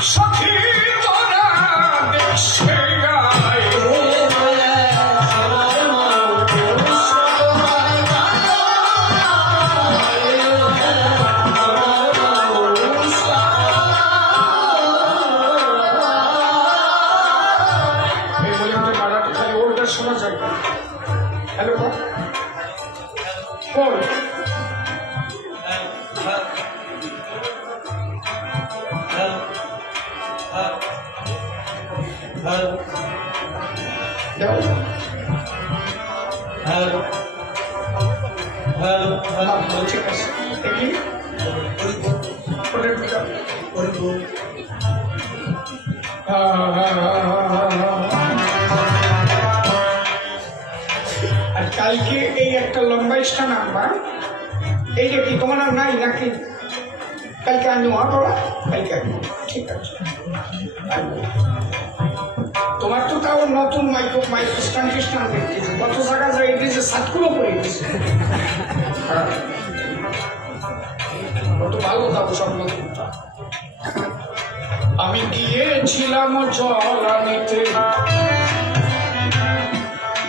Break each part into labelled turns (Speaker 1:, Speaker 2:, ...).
Speaker 1: Shakira. দাও হ্যাঁ, ঠিক আছে দেখি ওটা ঢুকাও। আর কালকে এই একটা লম্বা স্থান আনবা। এই যে কি তোমার আর নাই নাকি? কালকে আনব হ্যাঁ বাবা কালকে আনব। ঠিক আছে। নতুন মাইক্রো কত যায়। কত ভালো সব আমি গিয়েছিলাম জল আনিতে।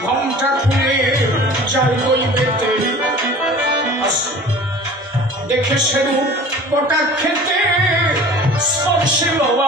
Speaker 1: ঘণ্টা খুলে যাই পেতে। দেখে সেরূপ কটা খেতে। স্পর্শে বাবা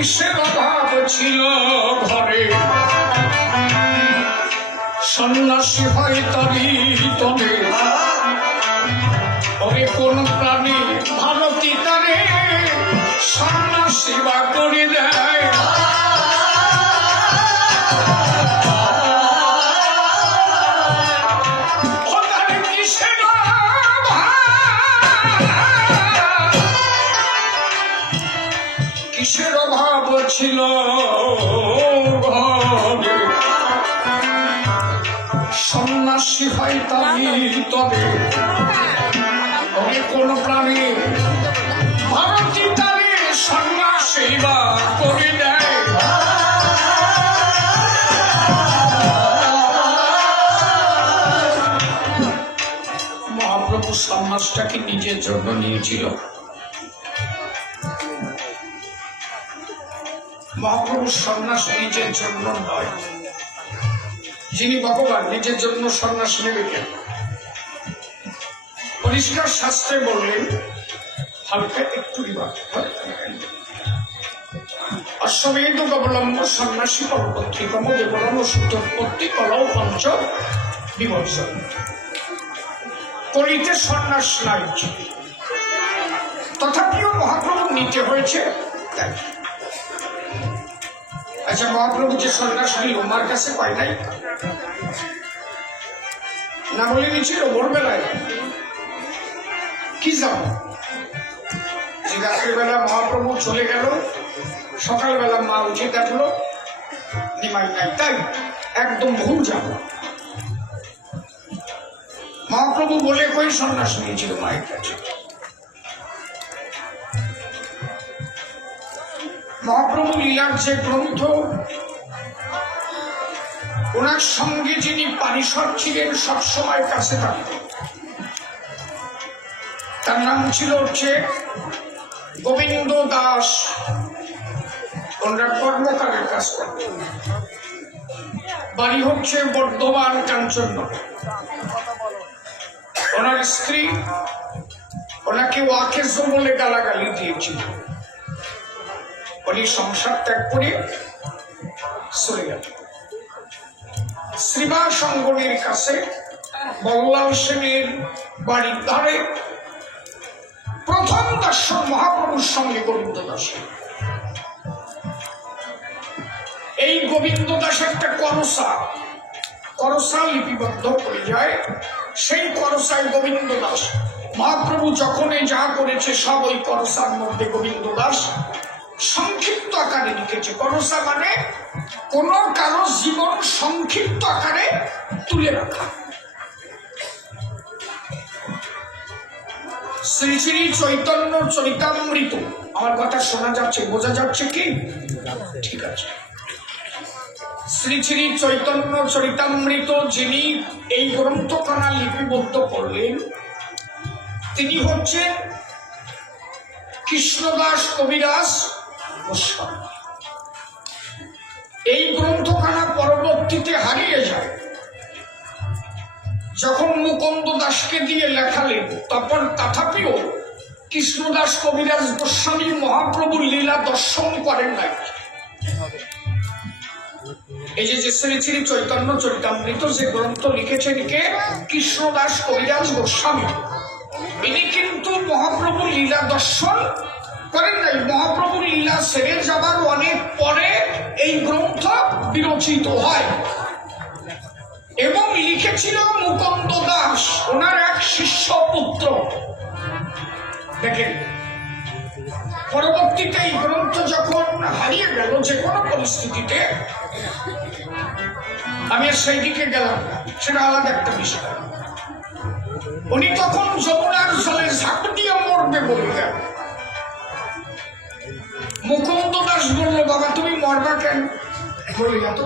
Speaker 1: কিসের অভাব ছিল ঘরে? সন্ন্যাসী হয় তারি তবে কোন প্রাণী কিসের অভাব ছিল? সন্ন্যাসী হয় তারি তবে কোন প্রাণী সন্ন্যাসী বা মহাপ্রভু সন্ন্যাসটাকে নিজের জন্য নিয়েছিল। মহাপ্রভু সন্ন্যাস নিজের জন্য নয়। যিনি ভগবান, নিজের জন্য সন্ন্যাস নেবে কেন? পরিষ্কার শাস্ত্রে বললেন, হালকা একটু অশ্বমেধ অবলম্ব সন্ন্যাসী পরবর্তী কম শুদ্ধোৎপত্তি কলাও পঞ্চ সন্ন্যাস নাই। তথাপিও মহাপ্রভু নিতে হয়েছে, তাই। আচ্ছা মহাপ্রভু যে সন্ন্যাস নিল মার কাছে পায় নাই, না বলে নিছিল ভোরবেলায় কি যাব? যে রাত্রিবেলা মহাপ্রভু চলে গেল, সকালবেলা মা উঠে দেখল, নিমাই নাই, তাই একদম ভুল যাব। মহাপ্রভু বলে কই সন্ন্যাস নিয়েছিল মায়ের কাছে? মহাপ্রভু লীলার যে গ্রন্থ, ওনার সঙ্গে যিনি পারিষদ ছিলেন, সবসময় কাছে থাকতেন। তার নাম ছিল হচ্ছে গোবিন্দ দাস। ওনারা কর্মকারের কাজ করতেন বাড়ি হচ্ছে বর্ধমান কাঞ্চননগর। ওনার স্ত্রী ওনাকে ওয়াকেজ বলে গালাগালি দিয়েছিল। উনি সংসার ত্যাগ করে চলে গেল। শ্রীমা সঙ্গনের কাছে বল্লাল সেনের বাড়ির ধারে প্রথম দর্শন মহাপ্রভুর সঙ্গে গোবিন্দ দাসের। এই গোবিন্দ দাস একটা করসা। করসা লিপিবদ্ধ করে যায়। সেই করসায় গোবিন্দ দাস, মহাপ্রভু যখনই যা করেছে সব ওই করসার মধ্যে গোবিন্দ দাস সংক্ষিপ্ত আকারে লিখেছে। করসা মানে কোন কারও জীবন সংক্ষিপ্ত আকারে তুলে রাখা। শ্রী শ্রী চৈতন্য চৈতামৃত আমার কথা শোনা যাচ্ছে, বোঝা যাচ্ছে কি? ঠিক আছে। শ্রী শ্রী চৈতন্য চরিতামৃত যিনি এই গ্রন্থখানা লিপিবদ্ধ করলেন, তিনি হচ্ছেন কৃষ্ণদাস কবিদাস গোস্বামী এই গ্রন্থখানা পরবর্তীতে হারিয়ে যায়। যখন মুকুন্দ দাসকে দিয়ে লেখালেন, তখন তথাপিও কৃষ্ণদাস কবিরাজ গোস্বামী মহাপ্রভুর লীলা দর্শন করেন নাই। এই যে যে শ্রী শ্রী চৈতন্য চরিতামৃত যে গ্রন্থ লিখেছেন কে? কৃষ্ণদাস কবিরাজ গোস্বামী। ইনি কিন্তু মহাপ্রভুর লীলা দর্শন করেন নাই। মহাপ্রভুর লীলা সেরে যাবার অনেক পরে এই গ্রন্থ বিরচিত হয়। এবং লিখেছিল মুকুন্দ দাস, ওনার এক শিষ্য পুত্র। দেখেন, পরবর্তীতে এই গ্রন্থ যখন হারিয়ে গেল যে কোনো পরিস্থিতিতে, আমি সেই দিকে গেলাম সেটা আলাদা একটা বিষয়। উনি তখন যমুনার জলে ঝাঁপ দিয়ে মরবে বলে গেল মুকুন্দ দাস বলল বাবা তুমি মরবা কেন? এত